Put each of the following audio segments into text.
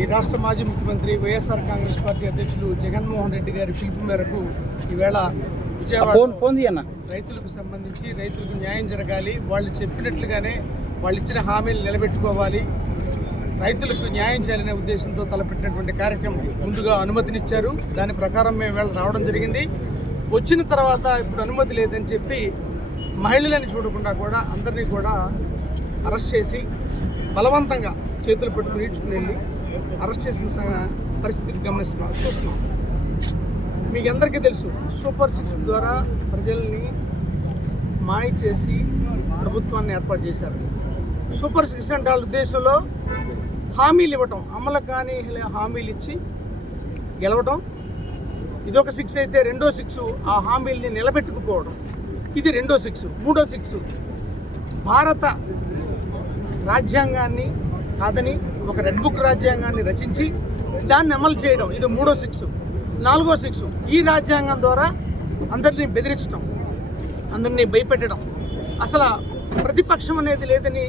ఈ రాష్ట్ర మాజీ ముఖ్యమంత్రి వైఎస్ఆర్ కాంగ్రెస్ పార్టీ అధ్యక్షులు జగన్మోహన్ రెడ్డి గారి పిలుపు మేరకు ఈవేళ విజయవాడ రైతులకు సంబంధించి రైతులకు న్యాయం జరగాలి, వాళ్ళు చెప్పినట్లుగానే వాళ్ళు ఇచ్చిన హామీలు నిలబెట్టుకోవాలి, రైతులకు న్యాయం చేయాలనే ఉద్దేశంతో తలపెట్టినటువంటి కార్యక్రమం ముందుగా అనుమతినిచ్చారు. దాని ప్రకారం మేము వేళ రావడం జరిగింది. వచ్చిన తర్వాత ఇప్పుడు అనుమతి లేదని చెప్పి మహిళలని చూడకుండా కూడా అందరినీ కూడా అరెస్ట్ చేసి బలవంతంగా చేతులు పెట్టుకుని ఈడ్చుకుని వెళ్ళి అరెస్ట్ చేసిన పరిస్థితిని చూస్తున్నాం. మీకు అందరికీ తెలుసు, సూపర్ 6 ద్వారా ప్రజల్ని మాయ చేసి ప్రభుత్వాన్ని ఏర్పాటు చేశారు. సూపర్ 6 అంటే వాళ్ళ ఉద్దేశంలో హామీలు ఇవ్వటం, అమలు కాని హామీలు ఇచ్చి గెలవటం. ఇదొక 6 అయితే రెండో 6 ఆ హామీల్ని నిలబెట్టుకుపోవడం. ఇది రెండో 6. మూడో 6 భారత రాజ్యాంగాన్ని కాదని ఒక రెడ్ బుక్ రాజ్యాంగాన్ని రచించి దాన్ని అమలు చేయడం. ఇది మూడో 6. నాలుగో 6 ఈ రాజ్యాంగం ద్వారా అందరినీ బెదిరించడం, అందరినీ భయపెట్టడం, అసలు ప్రతిపక్షం అనేది లేదని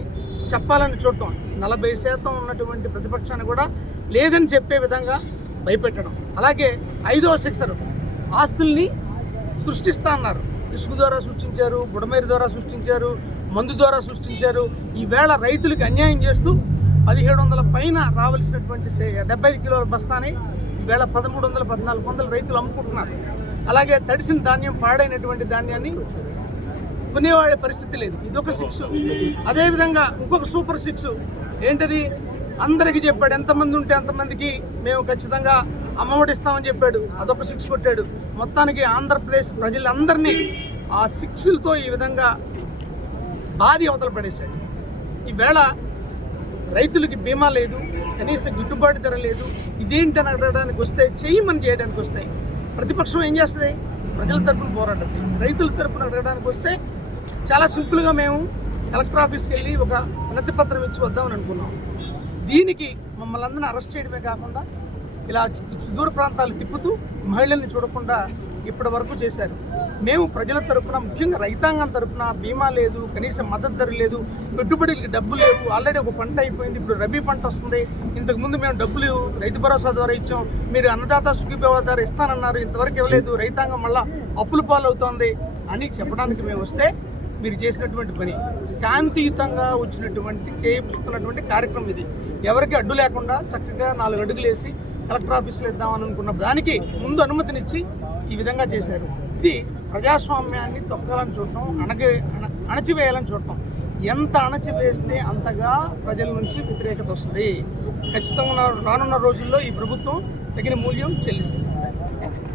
చెప్పాలని చూడటం, 40% ఉన్నటువంటి ప్రతిపక్షాన్ని కూడా లేదని చెప్పే విధంగా భయపెట్టడం. అలాగే 5వ 6 ఆస్తుల్ని సృష్టిస్తా అన్నారు. ఇసుక ద్వారా సృష్టించారు, బుడమేరు ద్వారా సృష్టించారు, మందు ద్వారా సృష్టించారు. ఈవేళ రైతులకు అన్యాయం చేస్తూ 1700 పైన రావాల్సినటువంటి 75 కిలోల బస్తాని ఈవేళ 1300, 1400 రైతులు అమ్ముకుంటున్నారు. అలాగే తడిసిన ధాన్యం, పాడైనటువంటి ధాన్యాన్ని కొనేవాడే పరిస్థితి లేదు. ఇదొక 6. అదేవిధంగా ఇంకొక సూపర్ 6 ఏంటది? అందరికీ చెప్పాడు, ఎంతమంది ఉంటే అంతమందికి మేము ఖచ్చితంగా అమ్మఒడి ఇస్తామని చెప్పాడు. అదొక 6 కొట్టాడు. మొత్తానికి ఆంధ్రప్రదేశ్ ప్రజలందరినీ ఆ 6లతో ఈ విధంగా బాధి అవతల పడేశాడు. ఈవేళ రైతులకి బీమా లేదు, కనీస గిట్టుబాటు ధర లేదు. ఇదేంటని అడగడానికి వస్తే, చేయమని చేయడానికి వస్తాయి. ప్రతిపక్షం ఏం చేస్తుంది? ప్రజల తరపున పోరాడుతుంది. రైతుల తరపున అడగడానికి వస్తే చాలా సింపుల్గా మేము కలెక్టర్ ఆఫీస్కి వెళ్ళి ఒక వినతి పత్రం ఇచ్చి వద్దామని అనుకున్నాం. దీనికి మమ్మల్ని అందరినీ అరెస్ట్ చేయడమే కాకుండా ఇలా సుదూర ప్రాంతాలు తిప్పుతూ మహిళల్ని చూడకుండా ఇప్పటి వరకు చేశారు. మేము ప్రజల తరపున, ముఖ్యంగా రైతాంగం తరపున బీమా లేదు, కనీసం మద్దతు ధర లేదు, పెట్టుబడులకి డబ్బు లేవు. ఆల్రెడీ ఒక పంట అయిపోయింది, ఇప్పుడు రబీ పంట వస్తుంది. ఇంతకుముందు మేము డబ్బులు రైతు భరోసా ద్వారా ఇచ్చాం, మీరు అన్నదాత సుఖీభవ ద్వారా ఇస్తానన్నారు, ఇంతవరకు ఇవ్వలేదు. రైతాంగం మళ్ళీ అప్పుల పాలవుతోంది అని చెప్పడానికి మేము వస్తే మీరు చేసినటువంటి పని శాంతియుతంగా వచ్చినటువంటి చేస్తున్నటువంటి కార్యక్రమం ఇది. ఎవరికి అడ్డు లేకుండా చక్కగా 4 అడుగులు వేసి కలెక్టర్ ఆఫీసులో ఇద్దామని అనుకున్న దానికి ముందు అనుమతినిచ్చి ఈ విధంగా చేశారు. ఇది ప్రజాస్వామ్యాన్ని తొక్కాలని చూడటం, అణచివేయాలని చూడటం. ఎంత అణచివేస్తే అంతగా ప్రజల నుంచి వ్యతిరేకత వస్తుంది. ఖచ్చితంగా రానున్న రోజుల్లో ఈ ప్రభుత్వం తగిన మూల్యం చెల్లిస్తుంది.